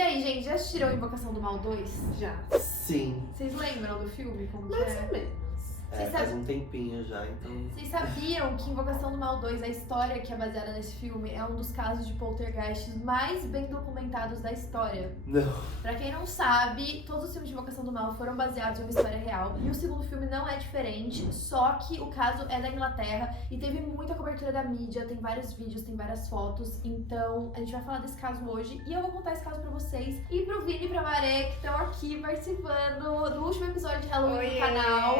e aí, gente, já assistiram Invocação do Mal 2? Já. Sim. Vocês lembram do filme? Como que Mais é? ou menos. Faz um tempinho já, então. Vocês sabiam que Invocação do Mal 2, a história que é baseada nesse filme, é um dos casos de poltergeist mais bem documentados da história? Não. Pra quem não sabe, todos os filmes de Invocação do Mal foram baseados em uma história real. E o segundo filme não é diferente, só que o caso é da Inglaterra e teve muita cobertura da mídia, tem vários vídeos, tem várias fotos. Então, a gente vai falar desse caso hoje e eu vou contar esse caso pra vocês. E pro Vini e pra Maré, que estão aqui participando do último episódio de Halloween do canal.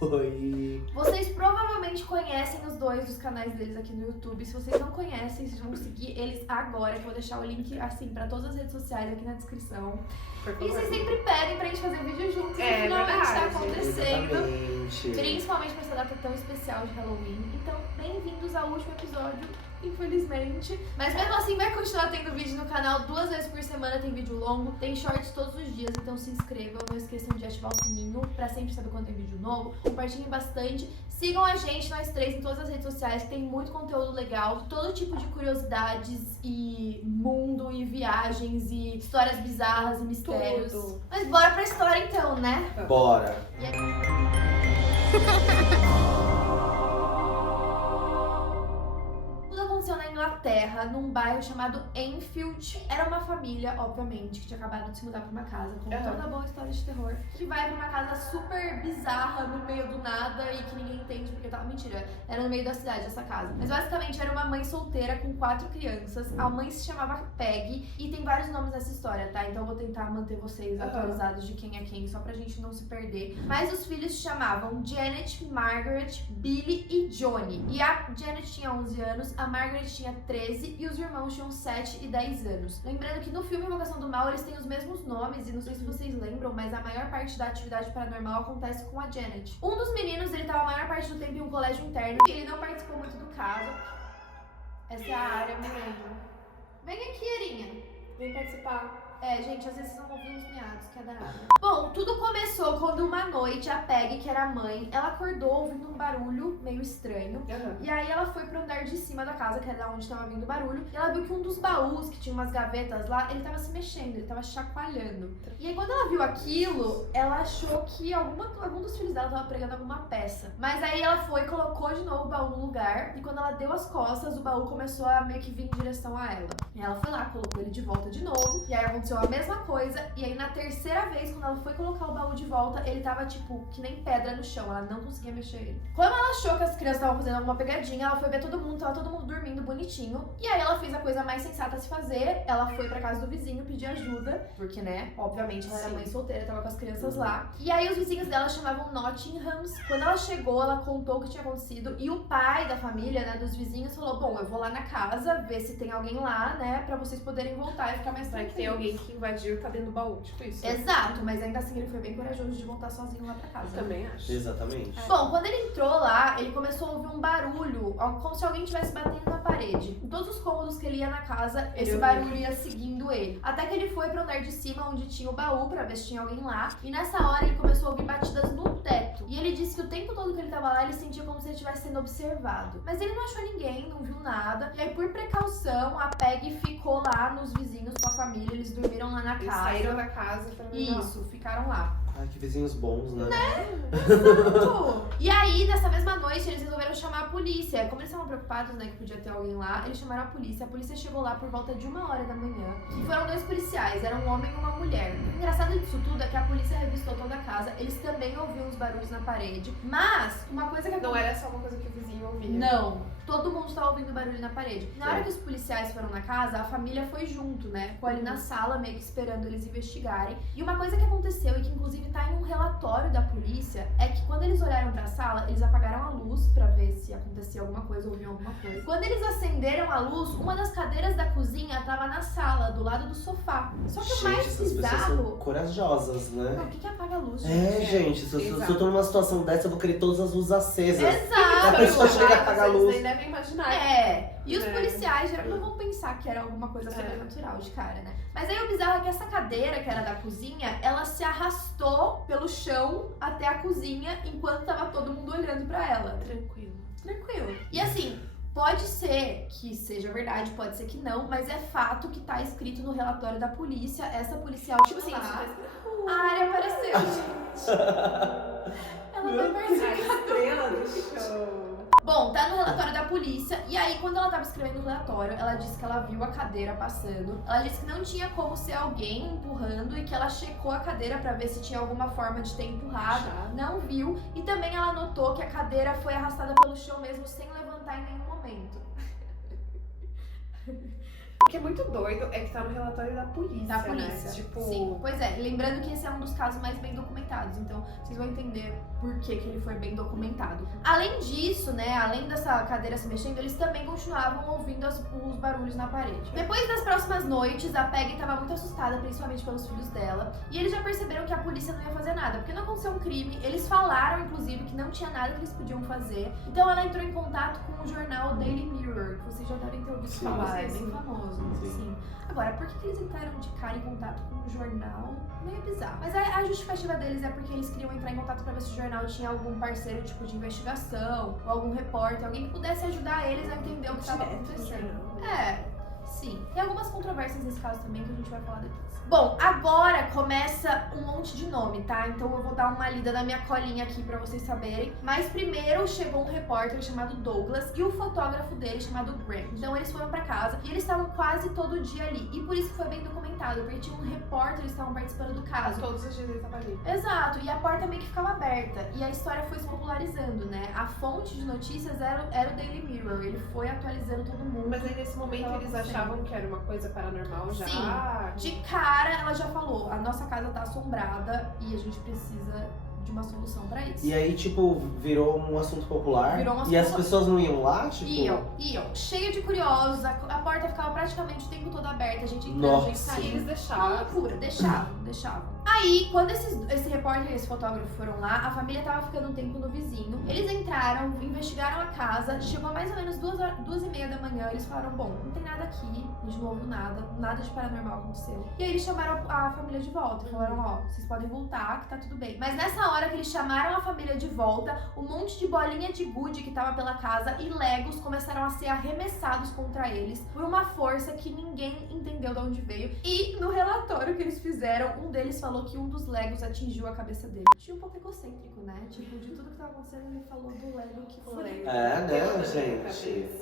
Oi. Vocês provavelmente conhecem os dois dos canais deles aqui no YouTube. Se vocês não conhecem, vocês vão seguir eles agora, que eu vou deixar o link, assim, pra todas as redes sociais aqui na descrição. E vocês sempre pedem pra gente fazer vídeo juntos, e finalmente tá verdade. acontecendo. Exatamente. Principalmente pra essa data tão especial de Halloween. Então, bem-vindos ao último episódio, infelizmente. Mas mesmo assim, vai continuar tendo vídeo no canal 2 vezes por semana. Tem vídeo longo, tem shorts todos os dias. Então se inscrevam, não esqueçam de ativar o sininho pra sempre saber quando tem vídeo novo. Compartilhem bastante. Sigam a gente, nós três, em todas as redes sociais, que tem muito conteúdo legal. Todo tipo de curiosidades e mundo e viagens e histórias bizarras e mistérios. Tudo. Mas bora pra história então, né? Bora. Tudo aconteceu na Inglaterra, num bairro chamado Enfield. Era uma família, obviamente, que tinha acabado de se mudar pra uma casa, como toda boa história de terror, que vai pra uma casa super bizarra, no meio do nada, e que ninguém entende porque tava... Mentira, era no meio da cidade essa casa. Mas basicamente era uma mãe solteira com 4 crianças. A mãe se chamava Peggy, e tem vários nomes nessa história, tá? Então eu vou tentar manter vocês atualizados de quem é quem, só pra gente não se perder. Mas os filhos se chamavam Janet, Margaret, Billy e Johnny. E a Janet tinha 11 anos, a Margaret tinha 13 e os irmãos tinham 7 e 10 anos. Lembrando que no filme Invocação do Mal eles têm os mesmos nomes e não sei se vocês lembram, mas a maior parte da atividade paranormal acontece com a Janet. Um dos meninos, ele tava a maior parte do tempo em um colégio interno e ele não participou muito do caso. Essa é a área, me lembro. Vem aqui, Arinha. Vem participar. Gente, às vezes vocês vão ouvir uns miados, que é da área. Bom, tudo começou quando uma noite a Peggy, que era a mãe, ela acordou ouvindo um barulho meio estranho. E aí ela foi pro andar de cima da casa, que era da onde tava vindo o barulho, e ela viu que um dos baús, que tinha umas gavetas lá, ele tava se mexendo, ele tava chacoalhando. E aí quando ela viu aquilo, ela achou que algum dos filhos dela tava pregando alguma peça. Mas aí ela foi e colocou de novo o baú no lugar, e quando ela deu as costas, o baú começou a meio que vir em direção a ela. E ela foi lá, colocou ele de volta de novo, e aí aconteceu a mesma coisa, e aí na terceira vez, quando ela foi colocar o baú de volta, ele tava tipo, que nem pedra no chão, ela não conseguia mexer ele. Quando ela achou que as crianças estavam fazendo alguma pegadinha, ela foi ver todo mundo, tava todo mundo dormindo bonitinho, e aí ela fez a coisa mais sensata a se fazer, ela foi pra casa do vizinho pedir ajuda, porque né, obviamente ela era mãe solteira, tava com as crianças lá, e aí os vizinhos dela chamavam Nottinghams. Quando ela chegou, ela contou o que tinha acontecido, e o pai da família, né, dos vizinhos, falou, bom, eu vou lá na casa, ver se tem alguém lá, né, pra vocês poderem voltar e ficar mais Vai que tem alguém que invadiu e tá dentro do baú, tipo isso. Exato, mas ainda assim ele foi bem corajoso de voltar sozinho lá pra casa. Também acho. Exatamente. Bom, quando ele entrou lá, ele começou a ouvir um barulho, como se alguém estivesse batendo na parede. Em todos os cômodos que ele ia na casa, esse barulho ia seguindo ele. Até que ele foi pro andar de cima, onde tinha o baú, pra ver se tinha alguém lá. E nessa hora ele começou a ouvir batidas no teto. E ele disse que o tempo todo que ele tava lá, ele sentia como se ele estivesse sendo observado. Mas ele não achou ninguém, não viu nada. E aí, por precaução, a Peggy ficou lá nos vizinhos com a família. Eles dormiram lá na Eles casa. saíram da casa pra Isso, ficaram lá. Ai, que vizinhos bons, né? E aí, nessa mesma noite, eles resolveram chamar a polícia. Como eles estavam preocupados, né, que podia ter alguém lá, eles chamaram a polícia. A polícia chegou lá por volta de 1h da manhã. E foram 2 policiais, era um homem e uma mulher. O engraçado disso tudo é que a polícia revistou toda a casa. Eles também ouviam os barulhos na parede. Mas, uma coisa que Não era só uma coisa que o vizinho ouvia. Não. Todo mundo estava ouvindo barulho na parede. Na hora que os policiais foram na casa, a família foi junto, né? Ficou ali na sala, meio que esperando eles investigarem. E uma coisa que aconteceu, e que inclusive tá em um relatório da polícia, é que quando eles olharam pra sala, eles apagaram a luz pra ver se acontecia alguma coisa, ouviam alguma coisa. Quando eles acenderam a luz, uma das cadeiras da cozinha tava na sala, do lado do sofá. Só que o mais Gente, essas pessoas são bizarro... corajosas, Não, né? o que apaga a luz, Gente, se eu tô numa situação dessa, eu vou querer todas as luzes acesas. Exato! A pessoa chega a apagar a luz. Vocês nem devem imaginar. E os policiais já não vão pensar que era alguma coisa sobrenatural de cara, né? Mas aí o bizarro é que essa cadeira, que era da cozinha, ela se arrastou pelo chão até a cozinha enquanto tava todo mundo olhando pra ela. Tranquilo. Tranquilo. E assim, Pode ser que seja verdade, pode ser que não, mas é fato que tá escrito no relatório da polícia. Essa policial Tipo assim, lá, isso a área apareceu, gente. Ela vai participar. a estrela do show. Bom, tá no relatório da polícia, e aí quando ela tava escrevendo o relatório, ela disse que ela viu a cadeira passando. Ela disse que não tinha como ser alguém empurrando e que ela checou a cadeira pra ver se tinha alguma forma de ter empurrado. Puxado. Não viu, e também ela notou que a cadeira foi arrastada pelo chão mesmo sem levantar em nenhum momento. O que é muito doido é que tá no relatório da polícia, Da polícia. né? Tipo, Sim, pois é. Lembrando que esse é um dos casos mais bem documentados, então vocês vão entender por que ele foi bem documentado. Além disso, né, além dessa cadeira se mexendo, eles também continuavam ouvindo os barulhos na parede. Depois das próximas noites, a Peggy estava muito assustada, principalmente pelos filhos dela, e eles já perceberam que a polícia não ia fazer nada, porque não aconteceu um crime. Eles falaram, inclusive, que não tinha nada que eles podiam fazer. Então ela entrou em contato com o jornal Daily Mirror, que vocês já devem ter ouvido Sim, falar, é sim. bem famoso. Sim. Sim. Agora, por que eles entraram de cara em contato com o jornal? Meio bizarro. Mas a justificativa deles é porque eles queriam entrar em contato pra ver se o jornal tinha algum parceiro, tipo, de investigação, ou algum repórter, alguém que pudesse ajudar eles a entender o que estava acontecendo. Sim. Tem algumas controvérsias nesse caso também que a gente vai falar depois. Bom, agora começa um monte de nome, tá? Então eu vou dar uma lida na minha colinha aqui pra vocês saberem. Mas primeiro chegou um repórter chamado Douglas e o fotógrafo dele chamado Grant. Então eles foram pra casa e eles estavam quase todo dia ali. E por isso que foi bem documentado, porque tinha um repórter, eles estavam participando do caso. Todos os dias ele tava ali. Exato, e a porta meio que ficava aberta. E a história foi se popularizando, né? A fonte de notícias era o Daily Mirror. Ele foi atualizando todo mundo. Mas aí nesse momento eles achavam que era uma coisa paranormal já. Sim. De cara, ela já falou, a nossa casa tá assombrada e a gente precisa de uma solução pra isso. E aí, tipo, virou um assunto popular. Virou um assunto e as popular. pessoas não iam lá, tipo. Iam. Cheio de curiosos, a porta ficava praticamente o tempo todo aberta, a gente entrando, Nossa. a gente E saindo. eles Uma deixaram. loucura, deixavam. Aí, quando esse repórter e esse fotógrafo foram lá, a família tava ficando um tempo no vizinho. Eles entraram, investigaram a casa, chegou mais ou menos 2h30 da manhã, eles falaram, bom, não tem nada aqui, a gente não ouviu nada de paranormal aconteceu. E aí eles chamaram a família de volta, falaram, ó, vocês podem voltar, que tá tudo bem. Mas nessa hora que eles chamaram a família de volta, um monte de bolinha de gude que tava pela casa e legos começaram a ser arremessados contra eles por uma força que ninguém entendeu de onde veio. E no relatório que eles fizeram, um deles falou que um dos legos atingiu a cabeça dele. Tinha um pouco egocêntrico, né? Tipo, de tudo que tava acontecendo, ele falou do lego que foi. É, né, gente?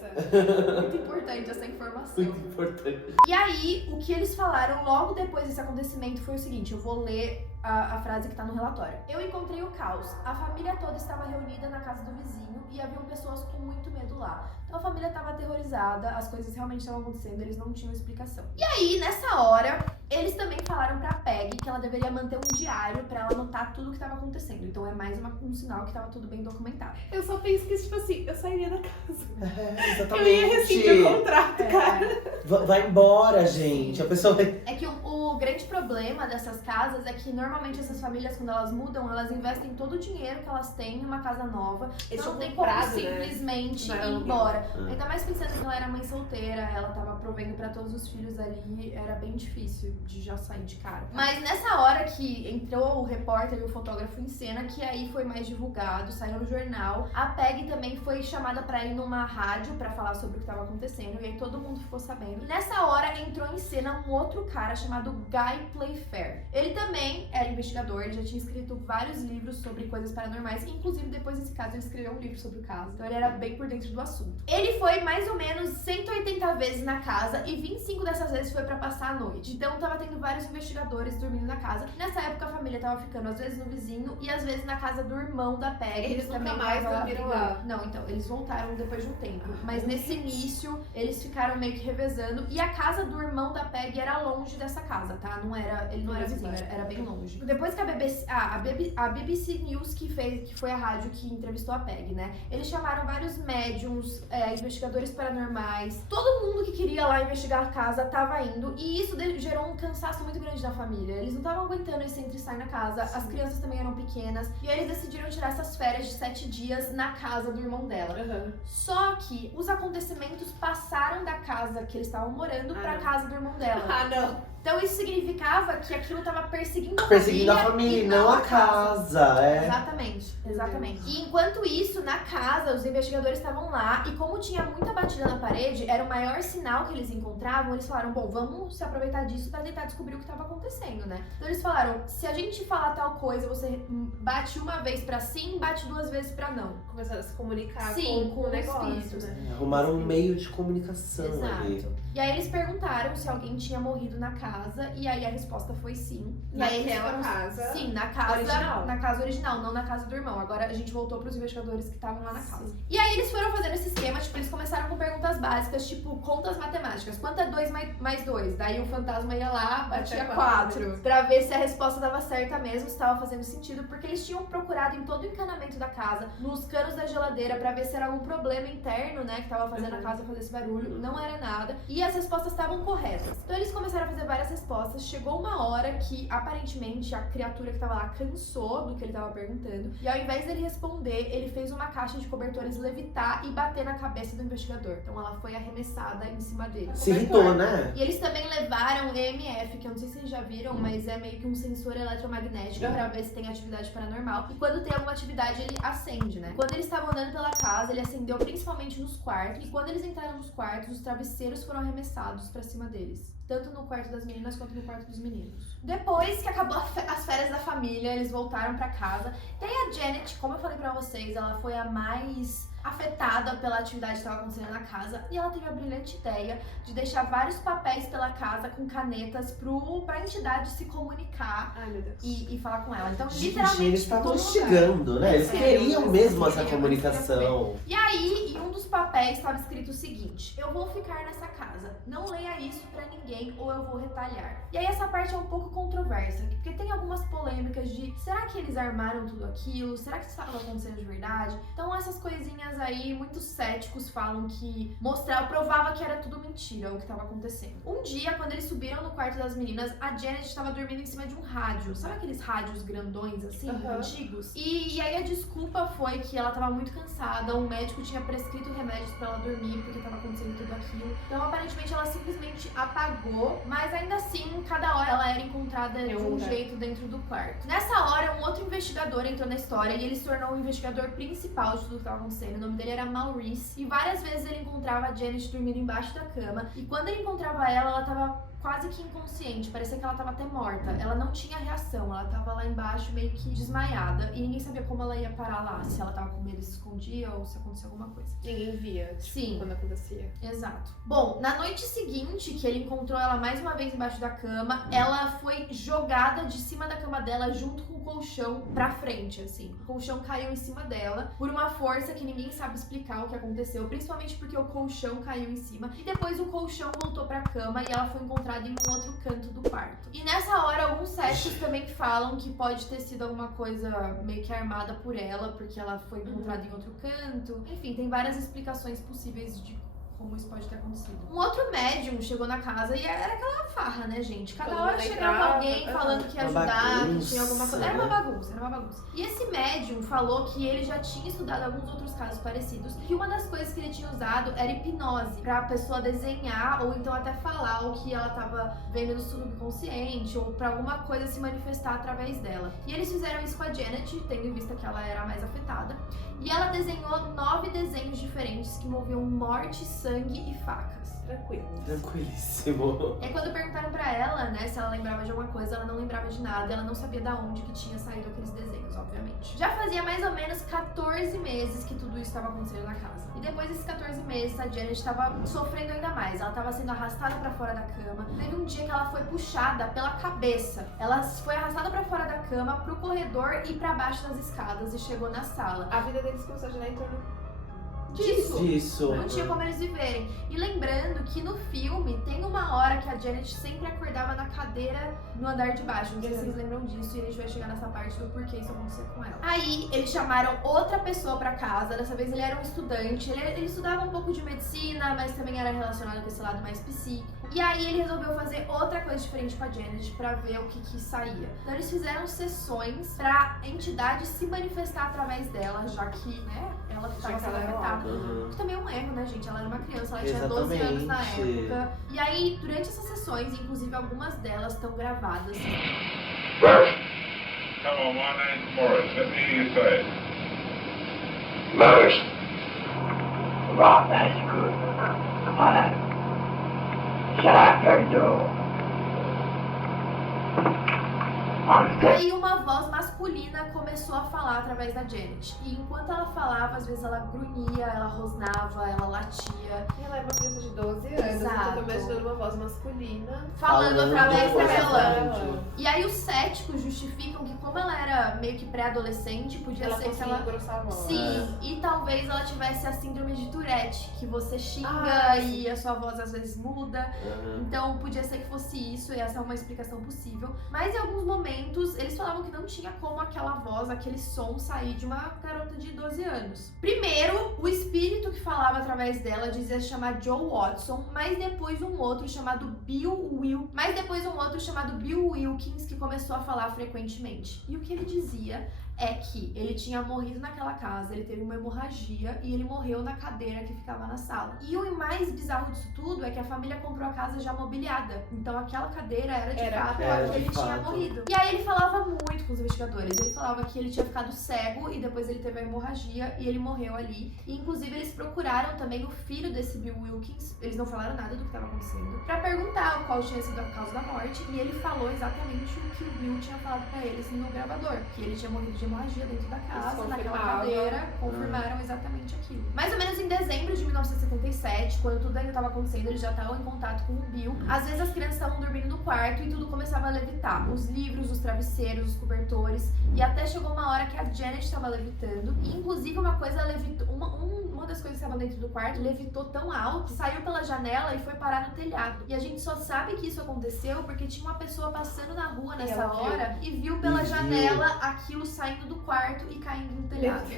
Muito importante essa informação. Muito importante. E aí, o que eles falaram logo depois desse acontecimento foi o seguinte, eu vou ler a frase que tá no relatório. Eu encontrei o caos. A família toda estava reunida na casa do vizinho e haviam pessoas com muito medo lá. Então a família estava aterrorizada, as coisas realmente estavam acontecendo, eles não tinham explicação. E aí, nessa hora, eles também falaram pra Peggy que ela deveria manter um diário pra ela anotar tudo o que estava acontecendo. Então é mais um sinal que estava tudo bem documentado. Eu só penso que, tipo assim, eu sairia da casa. É, Eu ia rescindir o exatamente. contrato, cara. Vai embora, gente. A pessoa vai. É que o grande problema dessas casas é que normalmente essas famílias, quando elas mudam, elas investem todo o dinheiro que elas têm em uma casa nova. Eles Não tinham tem como comprado, né? simplesmente Vai ir aluguel. embora. Ainda mais pensando que ela era mãe solteira, ela tava provendo pra todos os filhos ali, era bem difícil de já sair de cara. Mas nessa hora que entrou o repórter e o fotógrafo em cena, que aí foi mais divulgado, saiu no jornal, a Peggy também foi chamada pra ir numa rádio pra falar sobre o que tava acontecendo, e aí todo mundo ficou sabendo. Nessa hora entrou em cena um outro cara chamado Guy Playfair. Ele também era investigador, ele já tinha escrito vários livros sobre coisas paranormais, inclusive depois desse caso ele escreveu um livro sobre o caso, então ele era bem por dentro do assunto. Ele foi mais ou menos 180 vezes na casa e 25 dessas vezes foi pra passar a noite. Então tava tendo vários investigadores dormindo na casa. Nessa época a família tava ficando às vezes no vizinho e às vezes na casa do irmão da Peggy. Eles nunca também mais tava dormiram brigando. lá. Não, então, eles voltaram depois de um tempo. Mas nesse início, eles ficaram meio que revezando. E a casa do irmão da Peggy era longe dessa casa, tá? Ele não era vizinho, era bem longe. Depois que a BBC News, que foi a rádio que entrevistou a Peggy, né? Eles chamaram vários médiums, investigadores paranormais. Todo mundo que queria lá investigar a casa tava indo. E isso gerou um cansaço muito grande na família. Eles não estavam aguentando esse entra e sai na casa. As crianças também eram pequenas. E aí eles decidiram tirar essas férias de 7 dias na casa do irmão dela. Só que os acontecimentos passaram da casa que eles estavam morando pra casa do irmão dela. Ah, não. Então isso significava que aquilo tava perseguindo a família, e não a casa. Exatamente. E enquanto isso, na casa, os investigadores estavam lá e como tinha muita batida na parede, era o maior sinal que eles encontravam, eles falaram, bom, vamos se aproveitar disso pra tentar descobrir o que estava acontecendo, né? Então eles falaram, se a gente falar tal coisa, você bate uma vez pra sim, bate 2 vezes pra não. Começaram a se comunicar Sim, com o negócio, espíritos, né? Arrumaram um meio de comunicação ali. Exato. E aí eles perguntaram se alguém tinha morrido na casa, e aí a resposta foi sim. E aí eles Naquela casa? Sim, na casa original. Na casa original, não na casa do irmão. Agora a gente voltou pros investigadores que estavam lá na casa. Sim. E aí eles foram fazendo esse esquema, tipo, eles começaram com perguntas básicas, tipo, contas matemáticas. Quanto é 2 mais 2? Daí o fantasma ia lá, batia 4. Pra ver se a resposta dava certa mesmo, se tava fazendo sentido, porque eles tinham procurado em todo o encanamento da casa, nos canos da geladeira, pra ver se era algum problema interno, né, que tava fazendo a casa fazer esse barulho. Não era nada. E as respostas estavam corretas. Então eles começaram a fazer várias respostas. Chegou uma hora que, aparentemente, a criatura que tava lá cansou do que ele tava perguntando. E ao invés dele responder, ele fez uma caixa de cobertores levitar e bater na cabeça do investigador. Então ela foi arremessada em cima dele. Se irritou, né? E eles também levaram EMF, que eu não sei se vocês já viram, mas é meio que um sensor eletromagnético pra ver se tem atividade paranormal. E quando tem alguma atividade, ele acende, né? Quando eles estavam andando pela casa, ele acendeu principalmente nos quartos. E quando eles entraram nos quartos, os travesseiros foram arremessados pra cima deles. Tanto no quarto das meninas quanto no quarto dos meninos. Depois que acabou as férias da família, eles voltaram pra casa. E aí a Janet, como eu falei pra vocês, ela foi a mais afetada pela atividade que estava acontecendo na casa e ela teve a brilhante ideia de deixar vários papéis pela casa com canetas pra entidade se comunicar. Ai, meu Deus. E falar com ela. Então, Gente, literalmente, eles estavam todo lugar. instigando, né? Eles queriam mesmo essa queriam, comunicação. E aí, em um dos papéis estava escrito o seguinte: eu vou ficar nessa casa, não leia isso pra ninguém ou eu vou retalhar. E aí essa parte é um pouco controversa, porque tem algumas polêmicas de será que eles armaram tudo aquilo? Será que isso estava acontecendo de verdade? Então essas coisinhas aí, muitos céticos falam que provava que era tudo mentira o que estava acontecendo. Um dia, quando eles subiram no quarto das meninas, a Janet estava dormindo em cima de um rádio. Sabe aqueles rádios grandões assim, antigos? E aí a desculpa foi que ela estava muito cansada, um médico tinha prescrito remédios pra ela dormir porque estava acontecendo tudo aquilo. Então aparentemente ela simplesmente apagou, mas ainda assim, cada hora ela era encontrada de um jeito dentro do quarto. Nessa hora, um outro investigador entrou na história e ele se tornou o investigador principal de tudo que estava acontecendo. O nome dele era Maurice. E várias vezes ele encontrava a Janet dormindo embaixo da cama. E quando ele encontrava ela, ela tava quase que inconsciente, parecia que ela tava até morta. Ela não tinha reação, ela tava lá embaixo meio que desmaiada. E ninguém sabia como ela ia parar lá, se ela tava com medo, se escondia ou se acontecia alguma coisa. Ninguém via, tipo, Sim. quando acontecia. Exato. Bom, na noite seguinte, que ele encontrou ela mais uma vez embaixo da cama, ela foi jogada de cima da cama dela junto com o colchão pra frente, assim. O colchão caiu em cima dela por uma força que ninguém sabe explicar o que aconteceu, principalmente porque o colchão caiu em cima e depois o colchão voltou pra cama e ela foi encontrada em um outro canto do quarto. E nessa hora, alguns céticos também falam que pode ter sido alguma coisa meio que armada por ela, porque ela foi encontrada em outro canto. Enfim, tem várias explicações possíveis de como isso pode ter acontecido. Um outro médium chegou na casa e era aquela farra, né, gente? Cada hora chegava alguém falando que ia ajudar, que tinha alguma coisa. Era uma bagunça. E esse médium falou que ele já tinha estudado alguns outros casos parecidos, que uma das coisas que ele tinha usado era hipnose, pra pessoa desenhar ou então até falar o que ela tava vendo no subconsciente ou pra alguma coisa se manifestar através dela. E eles fizeram isso com a Janet, tendo em vista que ela era a mais afetada. E ela desenhou 9 desenhos diferentes que envolviam morte, sangue e facas. Tranquilíssimo. E aí quando perguntaram pra ela, né, se ela lembrava de alguma coisa, ela não lembrava de nada, ela não sabia de onde que tinha saído aqueles desenhos, obviamente. Já fazia mais ou menos 14 meses que tudo isso estava acontecendo na casa. E depois desses 14 meses, a Janet estava sofrendo ainda mais. Ela estava sendo arrastada pra fora da cama. Teve um dia que ela foi puxada pela cabeça. Ela foi arrastada pra fora da cama, pro corredor e pra baixo das escadas e chegou na sala. A vida deles começou a girar em torno disso. Não tinha como eles viverem. E lembrando que no filme tem uma hora que a Janet sempre acordava na cadeira no andar de baixo. Não sei se vocês lembram disso, e a gente vai chegar nessa parte do porquê isso aconteceu com ela. Aí eles chamaram outra pessoa pra casa. Dessa vez ele era um estudante. Ele estudava um pouco de medicina, mas também era relacionado com esse lado mais psíquico. E aí ele resolveu fazer outra coisa diferente com a Janet pra ver o que saía. Então eles fizeram sessões pra entidade se manifestar através dela, já que, né, ela ela tava Já que sendo ela era afetada. Uhum. Que também é um erro, né, gente? Ela era uma criança, ela tinha 12 anos na época. E aí, durante essas sessões, inclusive algumas delas estão gravadas. First, come on, my name's Morris. Let me hear you say it. Morris. Right, that's good. Come on. Shut up, your door. E aí uma voz masculina começou a falar através da Janet. E enquanto ela falava, às vezes ela grunhia, ela rosnava, ela latia. E ela é uma criança de 12 anos, Exato. então eu tô imaginando uma voz masculina. Falando através dela. Ela. E aí os céticos justificam que como ela era meio que pré-adolescente, podia Ela ser que conseguia ela... engrossar a voz. Sim, e talvez ela tivesse a síndrome de Tourette, que você xinga Ah, e a sua voz às vezes muda. Uhum. Então podia ser que fosse isso, e essa é uma explicação possível. Mas em alguns momentos eles falavam que não tinha como aquela voz, aquele som sair de uma garota de 12 anos. Primeiro, o espírito que falava através dela dizia se chamar Joe Watson, mas depois um outro chamado Bill Wilkins que começou a falar frequentemente. E o que ele dizia é que ele tinha morrido naquela casa, ele teve uma hemorragia e ele morreu na cadeira que ficava na sala. E o mais bizarro disso tudo é que a família comprou a casa já mobiliada. Então aquela cadeira era de fato a que ele tinha morrido. E aí ele falava muito com os investigadores. Ele falava que ele tinha ficado cego e depois ele teve a hemorragia e ele morreu ali. E inclusive eles procuraram também o filho desse Bill Wilkins. Eles não falaram nada do que estava acontecendo, pra perguntar qual tinha sido a causa da morte. E ele falou exatamente o que o Bill tinha falado pra eles no gravador, que ele tinha morrido de hemorragia dentro da casa, naquela cadeira, confirmaram exatamente aquilo. Mais ou menos em dezembro de 1977, quando tudo ainda estava acontecendo, eles já estavam em contato com o Bill. Às vezes as crianças estavam dormindo no quarto e tudo começava a levitar. Os livros, os travesseiros, os cobertores. E até chegou uma hora que a Janet estava levitando. E inclusive uma coisa levitou, uma das coisas que estava dentro do quarto levitou tão alto que saiu pela janela e foi parar no telhado. E a gente só sabe que isso aconteceu porque tinha uma pessoa passando na rua nessa hora e viu pela janela aquilo saindo do quarto e caindo no telhado.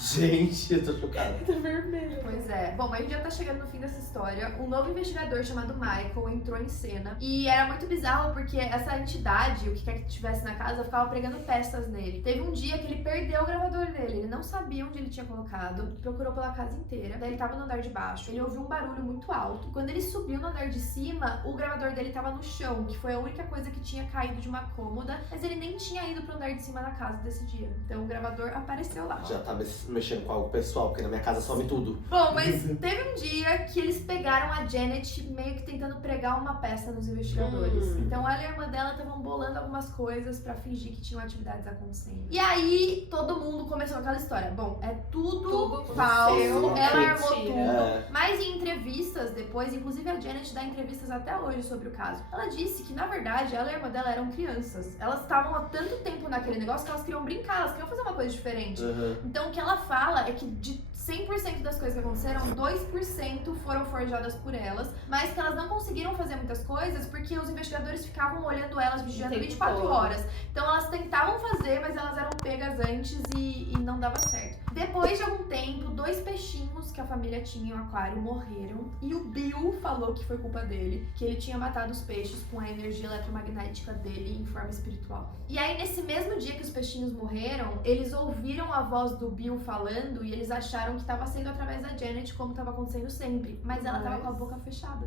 Gente, eu tô chocada. Tá vermelho. Pois é. Bom, a gente já tá chegando no fim dessa história. Um novo investigador chamado Michael entrou em cena. E era muito bizarro porque essa entidade, o que quer que tivesse na casa, ficava pregando peças nele. Teve um dia que ele perdeu o gravador dele. Ele não sabia onde ele tinha colocado. Procurou pela casa inteira. Daí ele tava no andar de baixo. Ele ouviu um barulho muito alto. Quando ele subiu no andar de cima, o gravador dele tava no chão, que foi a única coisa que tinha caído de uma cômoda. Mas ele nem tinha ido pro andar de cima da casa desse dia. Então o gravador apareceu lá. Já tá mexendo com algo pessoal, porque na minha casa some tudo. Bom, mas teve um dia que eles pegaram a Janet meio que tentando pregar uma peça nos investigadores. Então ela e a irmã dela estavam bolando algumas coisas pra fingir que tinham atividades acontecendo. E aí todo mundo começou aquela história. Bom, é tudo falso, ela armou tudo. Mas em entrevistas depois, inclusive a Janet dá entrevistas até hoje sobre o caso. Ela disse que na verdade ela e a irmã dela eram crianças. Elas estavam há tanto tempo naquele negócio que elas queriam brincar, elas queriam fazer uma coisa diferente. Então o que ela fala é que de 100% das coisas que aconteceram, 2% foram forjadas por elas, mas que elas não conseguiram fazer muitas coisas porque os investigadores ficavam olhando elas, vigiando 24 horas. Então elas tentavam fazer, mas elas eram pegas antes e não dava certo. Depois de algum tempo, 2 peixinhos que a família tinha em um aquário morreram e o Bill falou que foi culpa dele, que ele tinha matado os peixes com a energia eletromagnética dele em forma espiritual. E aí nesse mesmo dia que os peixinhos morreram, eles ouviram a voz do Bill falando e eles acharam que estava sendo através da Janet, como estava acontecendo sempre. Mas ela estava com a boca fechada.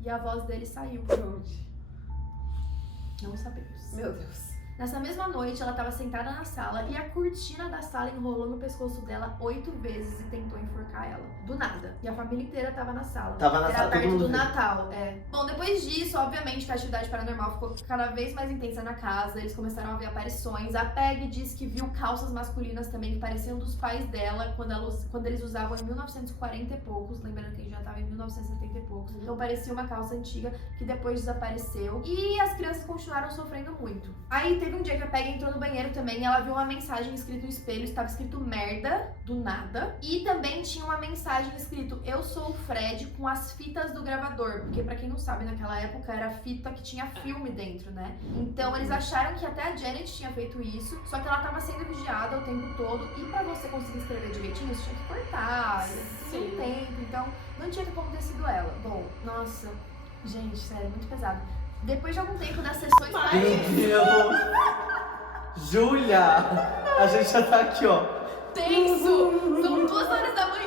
E a voz dele saiu. Não sabemos. Meu Deus. Nessa mesma noite, ela estava sentada na sala e a cortina da sala enrolou no pescoço dela 8 vezes e tentou enforcar ela. Do nada. E a família inteira estava na sala. Tava na Era sala, perto todo mundo do viu. Natal, Bom, depois disso, obviamente, que a atividade paranormal ficou cada vez mais intensa na casa. Eles começaram a ver aparições. A Peg disse que viu calças masculinas também que pareciam dos pais dela quando eles usavam em 1940 e poucos. Lembrando que a gente já estava em 1970 e poucos. Então parecia uma calça antiga que depois desapareceu. E as crianças continuaram sofrendo muito. Aí teve um dia que a Peg entrou no banheiro também e ela viu uma mensagem escrita no espelho. Estava escrito merda, do nada. E também tinha uma mensagem escrito eu sou o Fred, com as fitas do gravador. Porque pra quem não sabe, naquela época era fita que tinha filme dentro, né? Então eles acharam que até a Janet tinha feito isso. Só que ela tava sendo vigiada o tempo todo. E pra você conseguir escrever direitinho, você tinha que cortar. Tinha um tempo. Então não tinha que ter acontecido ela. Bom, nossa. Gente, sério, muito pesado. Depois de algum tempo das sessões... Meu Deus! Júlia! A gente já tá aqui, ó. tenso! São 2h da manhã.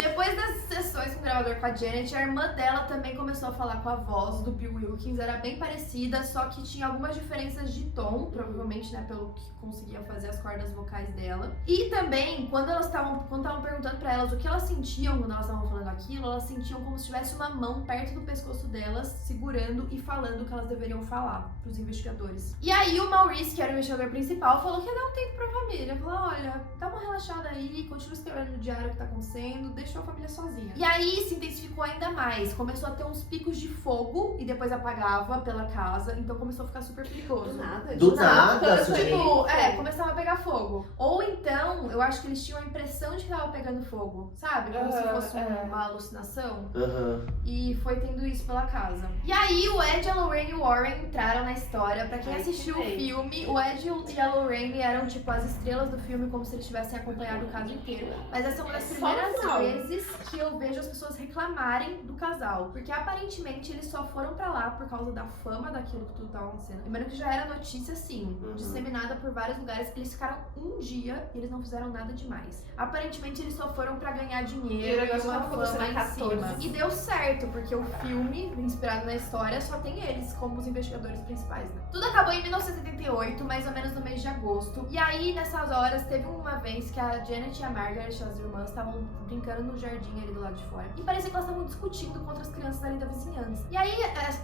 Depois das sessões com o gravador com a Janet, a irmã dela também começou a falar com a voz do Bill Wilkins. Era bem parecida, só que tinha algumas diferenças de tom, provavelmente, né, pelo que conseguia fazer as cordas vocais dela. E também, quando estavam perguntando pra elas o que elas sentiam quando elas estavam falando aquilo, elas sentiam como se tivesse uma mão perto do pescoço delas, segurando e falando o que elas deveriam falar pros investigadores. E aí o Maurice, que era o investigador principal, falou que ia dar um tempo pra família. Falou, olha, dá uma relaxada aí, continua escrevendo no diário o que tá acontecendo, deixou a família sozinha. E aí se intensificou ainda mais, começou a ter uns picos de fogo e depois apagava pela casa, então começou a ficar super perigoso. Do nada, tipo, começava a pegar fogo. Ou então, eu acho que eles tinham a impressão de que tava pegando fogo, sabe? Como se fosse uma alucinação. E foi tendo isso pela casa. E aí o Ed e a Lorraine Warren entraram na história. Pra quem assistiu o filme, o Ed e a Lorraine eram tipo as estrelas do filme, como se eles tivessem acompanhado o caso inteiro. Mas essa é uma das primeiras vezes que eu vejo as pessoas reclamarem do casal. Porque aparentemente eles só foram pra lá por causa da fama daquilo que tudo tava acontecendo. Lembrando que já era notícia, assim, disseminada por vários lugares. Eles ficaram um dia e eles não fizeram nada demais. Aparentemente eles só foram pra ganhar dinheiro e uma fama em cima. E deu certo, porque o filme, inspirado na história, só tem eles como os investigadores principais, né? Tudo acabou em 1978, mais ou menos no mês de agosto. E aí, nessas horas, teve uma vez que a Janet e a Margaret, as irmãs, estavam brincando no jardim ali do lado de fora. E parecia que elas estavam discutindo contra as crianças ali da vizinhança. E aí,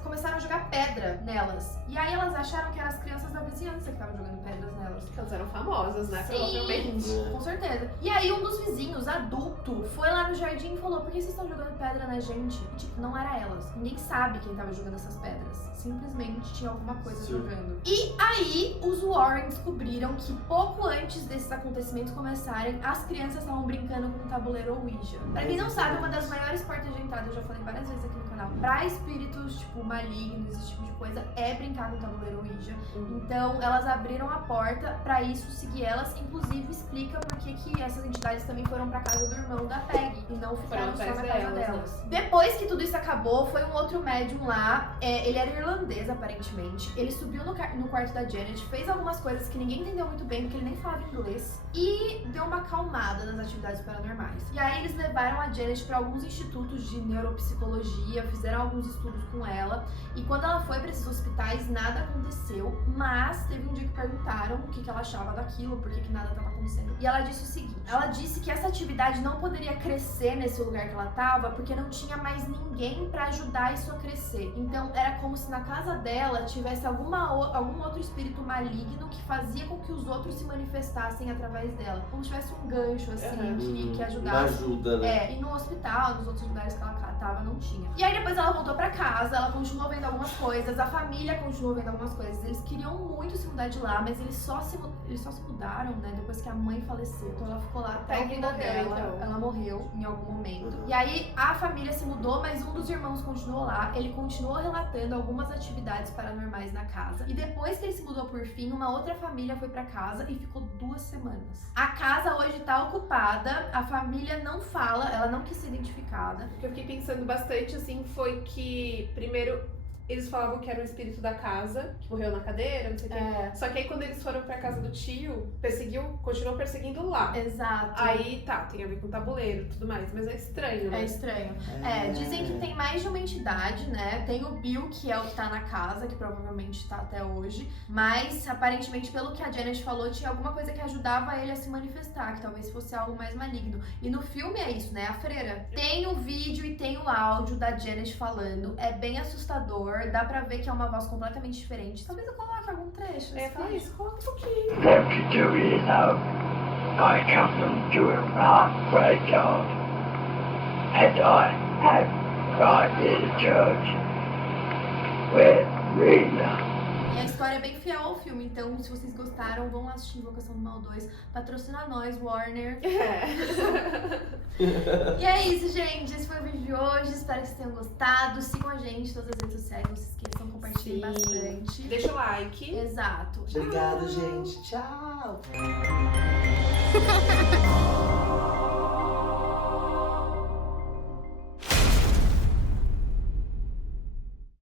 começaram a jogar pedra nelas. E aí, elas acharam que eram as crianças da vizinhança que estavam jogando pedras nelas. Elas eram famosas, né? Provavelmente. Com certeza. E aí, um dos vizinhos, adulto, foi lá no jardim e falou: por que vocês estão jogando pedra na gente? E, tipo, não era elas. Ninguém sabe quem tava jogando essas pedras. Simplesmente tinha alguma coisa jogando. E aí, os Warren descobriram que pouco antes desses acontecimentos começarem, as crianças estavam brincando com o tabuleiro Ouija. Pra quem não sabe, uma das maiores portas de entrada, eu já falei várias vezes aqui no canal, pra espíritos, tipo, malignos, esse tipo de coisa, é brincar com o tabuleiro Ouija. Então, elas abriram a porta pra isso seguir elas. Inclusive, explica por que essas entidades também foram pra casa do irmão da Peggy e não ficaram só na casa delas. Depois que tudo isso acabou, foi um outro médium lá, ele era irlandês, aparentemente. Ele subiu no quarto da Janet, fez algumas coisas que ninguém entendeu muito bem, porque ele nem falava inglês, e deu uma acalmada nas atividades paranormais. E aí eles levaram a Janet para alguns institutos de neuropsicologia, fizeram alguns estudos com ela, e quando ela foi para esses hospitais, nada aconteceu, mas teve um dia que perguntaram o que ela achava daquilo, por que nada estava acontecendo. E ela disse o seguinte: ela disse que essa atividade não poderia crescer nesse lugar que ela estava, porque não tinha mais ninguém para ajudar isso a crescer. Então era como se na casa dela tivesse algum outro espírito maligno que fazia com que os outros se manifestassem através dela. Como se tivesse um gancho, assim, que ajudasse. Uma ajuda, né? E no hospital, nos outros lugares que ela tava, não tinha. E aí depois ela voltou pra casa, ela continuou vendo algumas coisas, a família continuou vendo algumas coisas. Eles queriam muito se mudar de lá, mas eles só se mudaram, né, depois que a mãe faleceu. Então ela ficou lá até a vida dela. Então. Ela morreu em algum momento. E aí a família se mudou, mas um dos irmãos continuou lá. Ele continuou relatando algumas atividades paranormais na casa. E depois que ele se mudou por fim, uma outra família foi pra casa e ficou 2 semanas. A casa hoje tá ocupada, a família não fala, ela não quis ser identificada. O que eu fiquei pensando bastante, assim, foi que, primeiro, eles falavam que era o espírito da casa, que morreu na cadeira, não sei o quê. Só que aí quando eles foram pra casa do tio, continuou perseguindo lá. Exato. Aí tá, tem a ver com o tabuleiro e tudo mais, mas é estranho, né? É estranho. Dizem que tem mais de uma entidade, né? Tem o Bill, que é o que tá na casa, que provavelmente tá até hoje. Mas, aparentemente, pelo que a Janet falou, tinha alguma coisa que ajudava ele a se manifestar, que talvez fosse algo mais maligno. E no filme é isso, né? A freira. Tem o vídeo e tem o áudio da Janet falando. É bem assustador. Dá pra ver que é uma voz completamente diferente. Talvez eu coloque algum trecho. Foi isso, coloca um pouquinho. What to do is I come to a rock breakout, and I have got this church with Rita. E a história é bem fiel ao filme, então se vocês gostaram, vão lá assistir Invocação do Mal 2, patrocina nós, Warner. E é isso, gente, esse foi o vídeo de hoje, espero que vocês tenham gostado, sigam a gente em todas as redes sociais, não se esqueçam, compartilhem bastante. Deixa o like. Exato. Obrigado, gente, tchau.